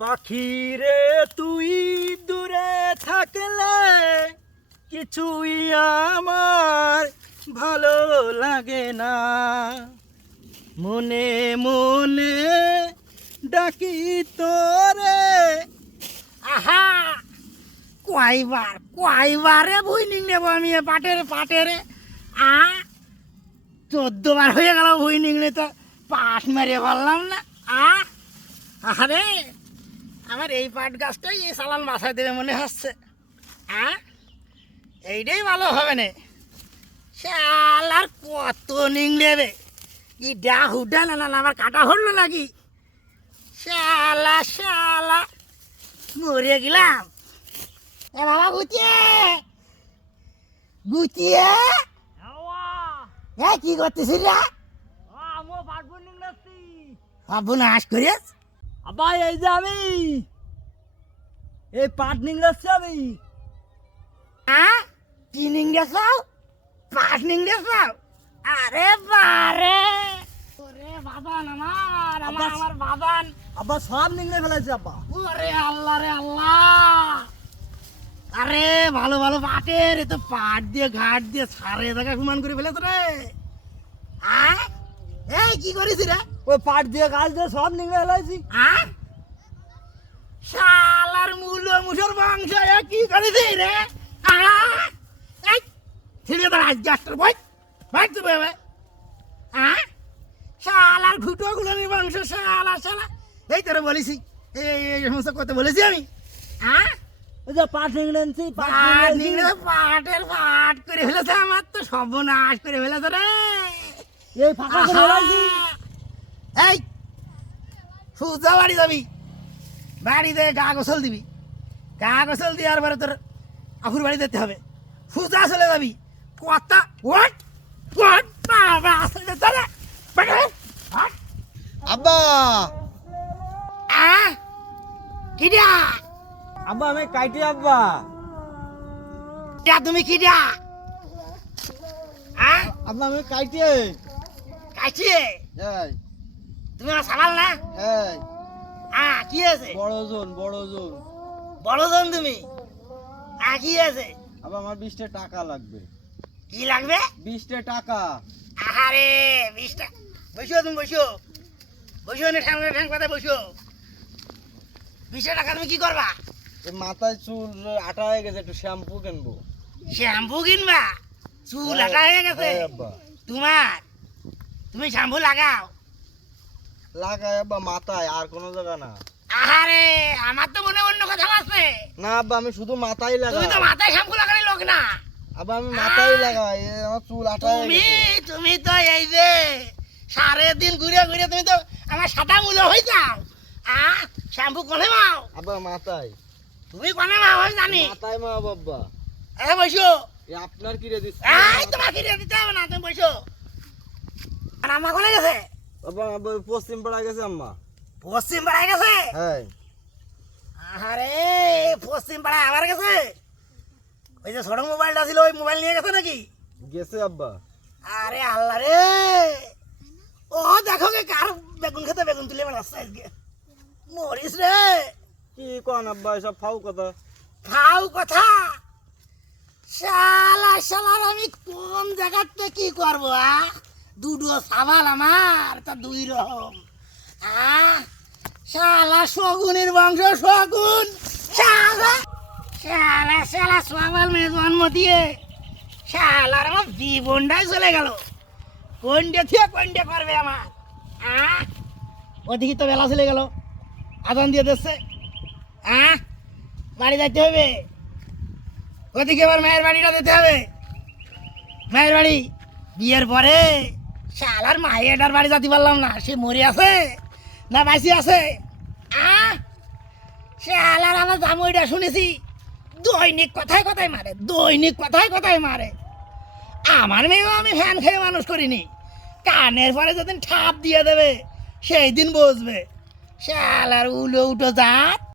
পাখিরে তুই দূরে থাকলে কিছুই আমার ভালো লাগে না, মনে মনে ডাকি তোরে। আহা কয়বারে বইনিং নেব আমি এ পাটেরে 14 বার হয়ে গেল বইনিং নে, তো পাট মেরে পারলাম না। আরে আমার এই পাট গাছটাই এই সালান বাসায় দেবে মনে হচ্ছে। এইটাই ভালো হবে না, শালার কত নিং নেবে। ই ডা হুডা না আমার কাটা হলো নাকি? শালা মরে গেলাম। এ বাবা গুটিয়ে কি করতেছিস রে? আব্বু নাশ করিস। আব্বা এই যে আমি এই পাট নিংড়াচ্ছি আমি। কি নিংড়েছাও? পাট নিংড়েছাও? আরে বারে ওরে বাবান আমার বাবান। আব্বা সব নিংড়ে ফেলেছি আব্বা। ওরে আল্লাহ রে আল্লাহ। আরে ভালো ভালো পাটের এ তো পাট দিয়ে ঘাট দিয়ে সারে জায়গা সমান করে ফেলেছ রে। এই কি করিস রে? ওই পাট দিয়ে গাছ দিয়ে সব নিংড়ে ফেলেছি। শালার মূল মুসর বংশ কি করিস রে? ছেড়ে দাঁড়া গাছটার বই ভাই তো বেবে। শালার ঘুটো গুলোর বংশ শালা এই তোরে বলেছি, এই সমস্ত কথা বলেছি আমি। ওই যে পাট নিংড়েছি পাটের পাট করে ফেলেছে, আমার তো সর্বনাশ করে ফেলেছে রে। এই ফাঁকা করে ফেলেছি। এই সুজা বাড়ি যাবি, বাড়িতে গা গোসল দিবি, গা গোসল দেওয়ার পরে তোর আফুর বাড়ি যেতে হবে। সুজা চলে যাবি, কথা ওয়াট বাবা আসলে তোরা আব্বা কিডা আব্বা আমি কাইটি আব্বা। তুমি কিডা? আব্বা আমি কাইটি। কাছে এই তুমি আমার সামাল না? এই কি আছে? বড় জন তুমি কি আছে? আব্বা আমার 20 টাকা লাগবে। কি লাগবে? 20 টাকা। আরে 20 টাকা? বসো তুমি বসো না, ঠ্যাং পাতে বসো। 20 টাকা তুমি কি করবা? মাথায় চুল আটা হয়ে গেছে, একটু শ্যাম্পু কিনবো। শ্যাম্পু কিনবা? চুল আটা হয়ে গেছে তোমার? তুমি শ্যাম্পু লাগাও? লাগাই আব্বা মাথায়, আর কোনো জায়গা না। আরে আমার তো মনে অন্য কথা আছে। না আব্বা আমি শুধু মাথায় লাগাই। তুমি তো মাথায় শ্যাম্পু লাগালে লোক না। আব্বা আমি মাথায় লাগাই, আমার চুল আটা হয়ে গেছে। তুমি তো এই যে সারাদিন ঘুরে তুমি তো আমার সাদা মূল্য হয়ে যাও। শ্যাম্পু কোনে মাও? আব্বা মাথায়। তুমি কোনে মাও আমি জানি। মাথায় মা বাবা। বসো। আপনার কি রে দিচ্ছে? তোমার কি রে দিতে হবে না, তুমি বসো। আর আম্মা কোনে গেছে? আব্বা পশ্চিম পাড়া গেছে আম্মা। পশ্চিম পাড়ায় গেছে? হ্যাঁ। আরে পশ্চিম পাড়ায় আবার গেছে? ওই যে ছোট মোবাইলটা ছিল ওই মোবাইল নিয়ে গেছে নাকি? গেছে আব্বা। আরে আল্লাহ রে, ও দেখো কে কার বেগুন খেতে বেগুন তুলে বেড়াচ্ছে আজকে। মরিস রে। কি কোন আব্বা এসব ফাউ কথা? ফাউ কথা? শালার আমি কোন জায়গাতে কি করবো? দুটো সাবাল আমার তা 2 রকম। শালা শগুনের বংশ শগুন। শালা সাবাল মেয়ে জন্ম দিয়ে শালার আমার জীবনটাই চলে গেল। কোনটা থেকে কোনটা করবে আমার? ওদিকে তো বেলা চলে গেল, আদান দিয়ে দিচ্ছে। বাড়ি যাইতে হবে, ওদিকে আবার মায়ের বাড়িটা যেতে হবে। মায়ের বাড়ি বিয়ের পরে শালার মায়ের বাড়ি যেতে পারলাম না। সে মরে আছে না বাঁচি আছে? শালার আমার জামইটা শুনেছি দৈনিক কথায় কথায় মারে। আমার মেয়েও আমি ফ্যান খেয়ে মানুষ করিনি, কানের পরে যেদিন ঠাপ দিয়ে দেবে সেই দিন বুঝবে। শালার উলো উঠো জাত।